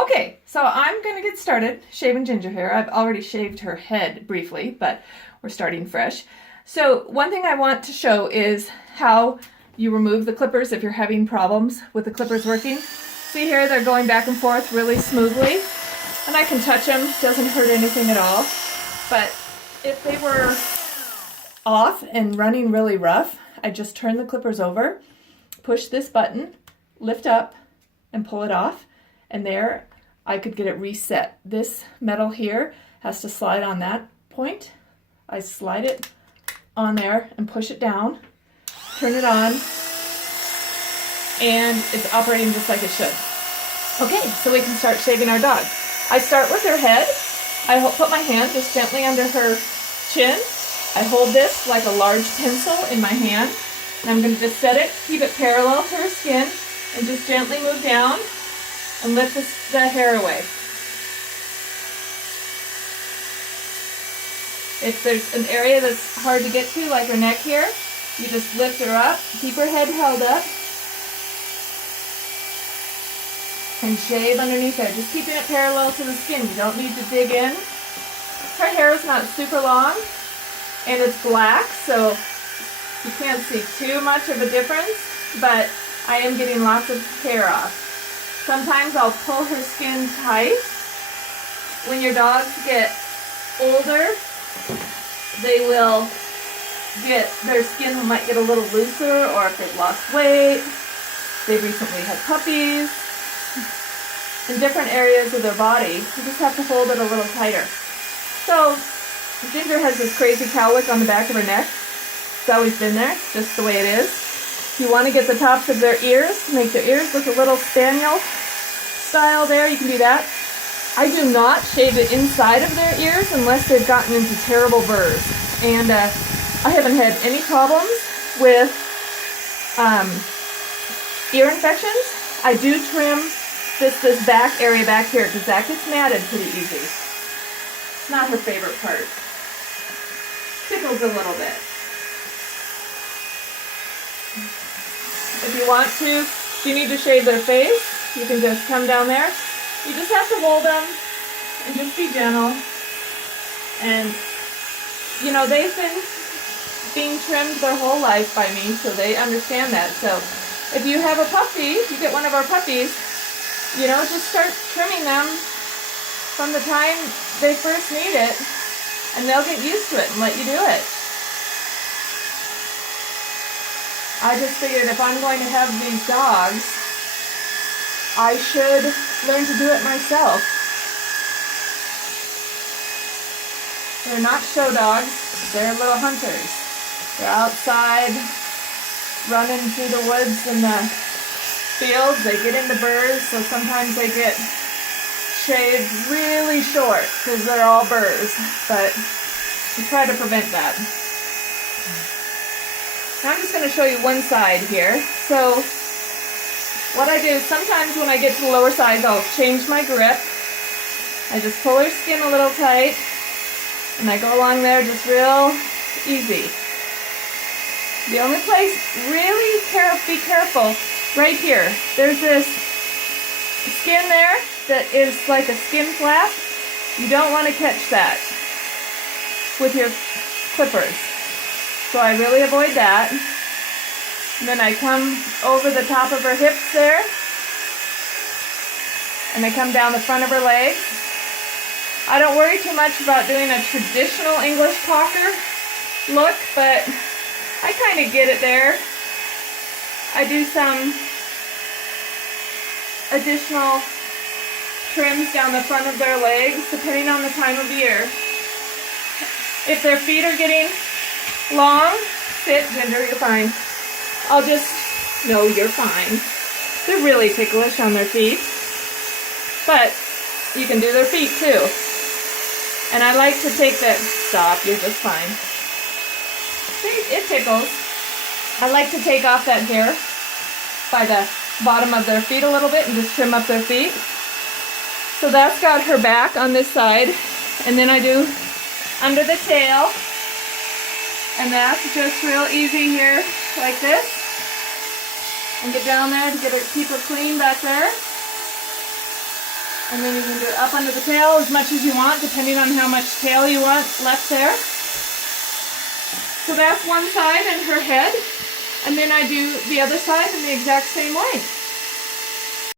Okay, so I'm going to get started shaving Ginger here. I've already shaved her head briefly, but we're starting fresh. So one thing I want to show is how you remove the clippers if you're having problems with the clippers working. See here, they're going back and forth really smoothly, and I can touch them, doesn't hurt anything at all. But if they were off and running really rough, I just turn the clippers over, push this button, lift up, and pull it off, and there I could get it reset. This metal here has to slide on that point. I slide it on there and push it down, turn it on, and it's operating just like it should. Okay, so we can start shaving our dog. I start with her head. I put my hand just gently under her chin. I hold this like a large pencil in my hand, and I'm going to just set it, keep it parallel to her skin, and just gently move down and lift the hair away. If there's an area that's hard to get to, like her neck here, you just lift her up, keep her head held up, and shave underneath there, just keeping it parallel to the skin. You don't need to dig in. Her hair is not super long, and it's black, so you can't see too much of a difference, but I am getting lots of hair off. Sometimes I'll pull her skin tight. When your dogs get older, they will their skin might get a little looser, or if they've lost weight, they've recently had puppies. In different areas of their body, you just have to hold it a little tighter. So, Ginger has this crazy cowlick on the back of her neck. It's always been there, just the way it is. If you want to get the tops of their ears, make their ears look a little spaniel style there, you can do that. I do not shave the inside of their ears unless they've gotten into terrible burrs. And I haven't had any problems with ear infections. I do trim this back area back here because that gets matted pretty easy. It's not her favorite part. Tickles a little bit. If you want to, if you need to shave their face, you can just come down there. You just have to hold them and just be gentle. And, you know, they've been being trimmed their whole life by me, so they understand that. So if you have a puppy, you get one of our puppies, you know, just start trimming them from the time they first need it, and they'll get used to it and let you do it. I just figured if I'm going to have these dogs, I should learn to do it myself. They're not show dogs, they're little hunters. They're outside running through the woods and the fields. They get into burrs, so sometimes they get shaved really short because they're all burrs, but we try to prevent that. Now I'm just going to show you one side here. So what I do is sometimes when I get to the lower sides, I'll change my grip. I just pull her skin a little tight, and I go along there just real easy. The only place, really be careful, right here. There's this skin there that is like a skin flap. You don't want to catch that with your clippers. So I really avoid that. And then I come over the top of her hips there, and I come down the front of her legs. I don't worry too much about doing a traditional English Cocker look, but I kind of get it there. I do some additional trims down the front of their legs, depending on the time of year. If their feet are getting long, sit, Ginger, you're fine. I'll just, no, you're fine. They're really ticklish on their feet, but you can do their feet too. And I like to take that, stop, you're just fine. See, it tickles. I like to take off that hair by the bottom of their feet a little bit and just trim up their feet. So that's got her back on this side, and then I do under the tail, and that's just real easy here, like this. And get down there to keep her clean back there. And then you can do it up under the tail as much as you want, depending on how much tail you want left there. So that's one side and her head. And then I do the other side in the exact same way.